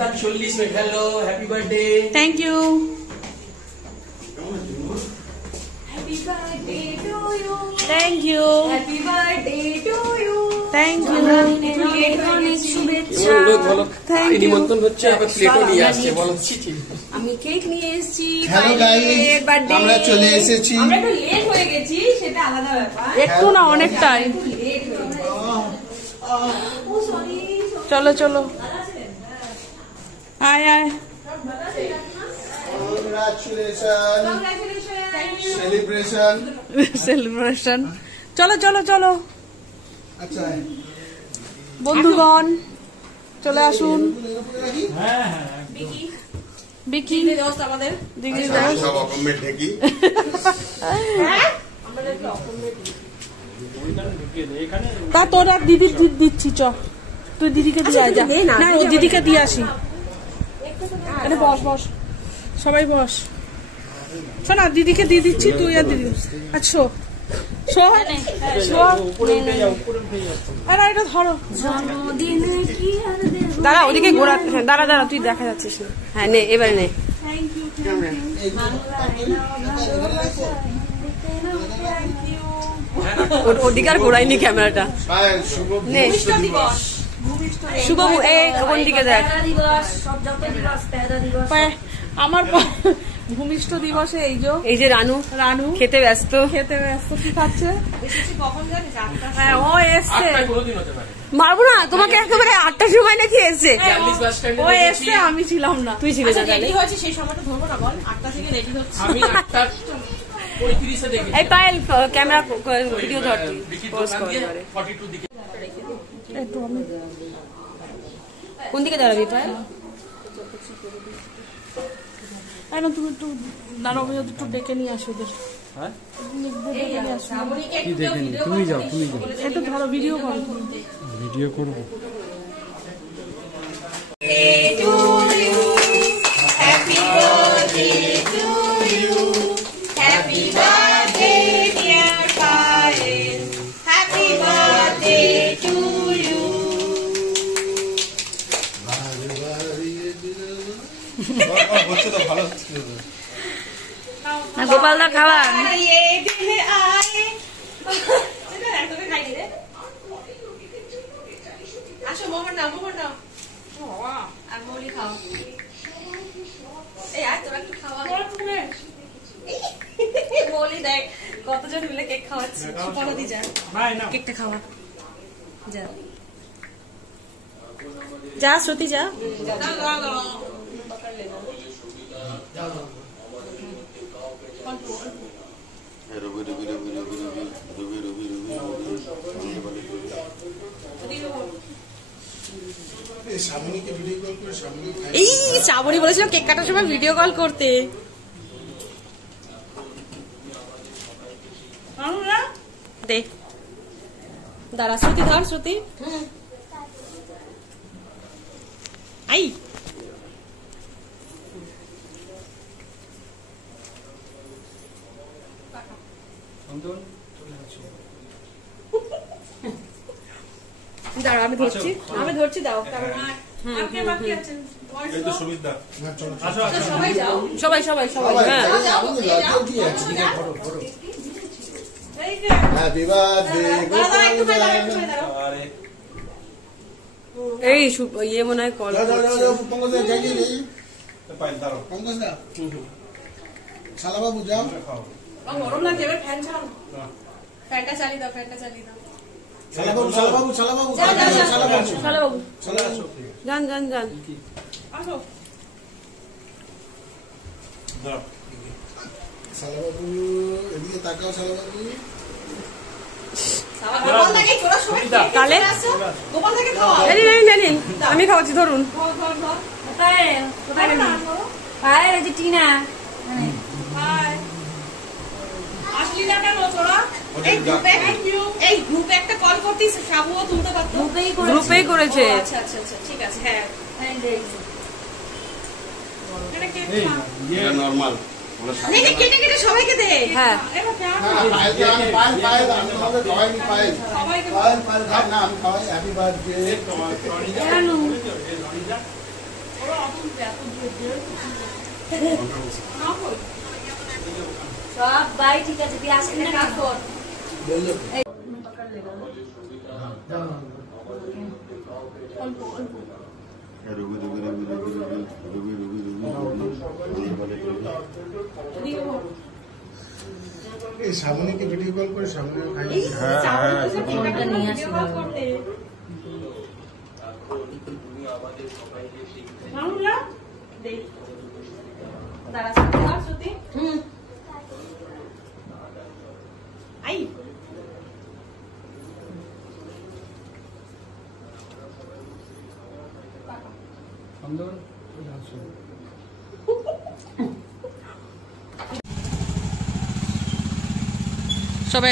40 মিনিট। Hello, happy birthday. Thank you. Happy birthday to you. Thank you. Happy birthday to you. Thank you. অনেক শুভেচ্ছা। নিমন্ত্রণ হচ্ছে, আবার প্লেটও নিয়ে আসছে। বলো আমি কেক নিয়ে এসেছি। হ্যালো গাইস, আমরা চলে এসেছি। আমরা একটু লেট হয়ে গেছি, সেটা আলাদা ব্যাপার। একটু না, অনেকটাই। লেট হয়ে গেছি। ও সরি। চলো চলো, আয় আয়। Congratulation, celebration. সেলিব্রেশন। চলো চলো চলো আচ্ছা, বন্ধুগণ, চলে আসুন। বিকি দোস্ত আমাদের দিদি সব অকমেন্ট ঢেকি। তা তোর এক দিদির দিচ্ছি, চ তুই দিদিকে দিয়ে আয়, যা। না, ও দিদিকে দিয়ে আসি। আরে বস বস, সবাই বস। শোনা, দিদিকে দিয়ে দিচ্ছি, তুই আর দিদি। আচ্ছা শো শো, আরে এটা ধরো। জন্মদিনে কি আর দেব। দাঁড়া, ওদিকে ঘোরা। দাঁড়া দাঁড়া, তুই দেখা যাচ্ছিস না। হ্যাঁ নে, এবারে নে। Thank you. ওদিকে আর ঘোরাইনি ক্যামেরাটা। নে, শুভ এই কোন দিকে দেখ। দিবস, সব যত দিবস, পেদা দিবস। আমার ভূমিষ্ঠ দিবসে এই যে রানু রানু খেতে ব্যস্ত। কি খাচ্ছে? হ্যাঁ, ও এসছে। মারবো না তোমাকে, একেবারে 8টার সময় নাকি এসছে। ও এসছে, আমি ছিলাম না। তুই ছিলি না তাহলে। সেই সময়টা ধরবো না, বল 8টা থেকে রেডি হচ্ছে। আমি 8:35 দেখি। এই পায়েল ক্যামেরা ভিডিও ধর, তুই পোস্ট কর এবারে। 42 দিকে। একটু আমি কোন দিকে দাঁড়াবি পায়েল? না, তুমি একটু দাঁড়াও, আমি একটু ডেকে নিয়ে আসি ওদের। হ্যাঁ, ডেকে নিয়ে আসি। কি দেখেনি? তুমি যাও, তুমি যাও। একটু ধরো, ভিডিও করো। ভিডিও করবো। গোপালদা খাওয়া। আসো, মোহন নাও, মোহন নাও। আর মৌলি খাও। এই আর তোরা একটু খাওয়া। মৌলি দেখ কতজন মিলে কেক খাওয়াচ্ছে। পড়া দি যা, কেকটা খাওয়া যা। যা শ্রুতি যা। এই শ্রাবণী বলেছিল কেক কাটার সময় ভিডিও কল করতে। দে, দাঁড়া শ্রুতি ধর, শ্রুতি আই। দাঁড়া, আমি ধরছি, দাও। সবাই সবাই সবাই, হ্যাঁ। হ্যাপি বার্থডে এই ইয়ে মনে হয় কল শালাবাবু যাও। গরম লাগছে, এবার ফ্যান চালাও। ফ্যানটা চালিয়ে দাও, ফ্যানটা চালিয়ে দাও। শালাবাবু শালাবাবু শালাবাবু শালাবাবু যান যান যান। আসো শালাবাবু, এদিকে তাকাও শালাবাবু। তাহলে আমি খাওয়াচ্ছি, ধরুন। টিনা এই গ্রুপে একটা কল করতিস, সাবুও তুলতে পারতো। গ্রুপেই করেছে। আচ্ছা আচ্ছা আচ্ছা, ঠিক আছে। হ্যাঁ নরমাল কেটে কেটে সবাইকে দে। হ্যাঁ, সব বাই ঠিক আছে তুই আসবি না কাজ কর বললো এই সামনেকে ভিডিও কল করে সামনে ফোনটা নিয়ে আসি হুম সবাই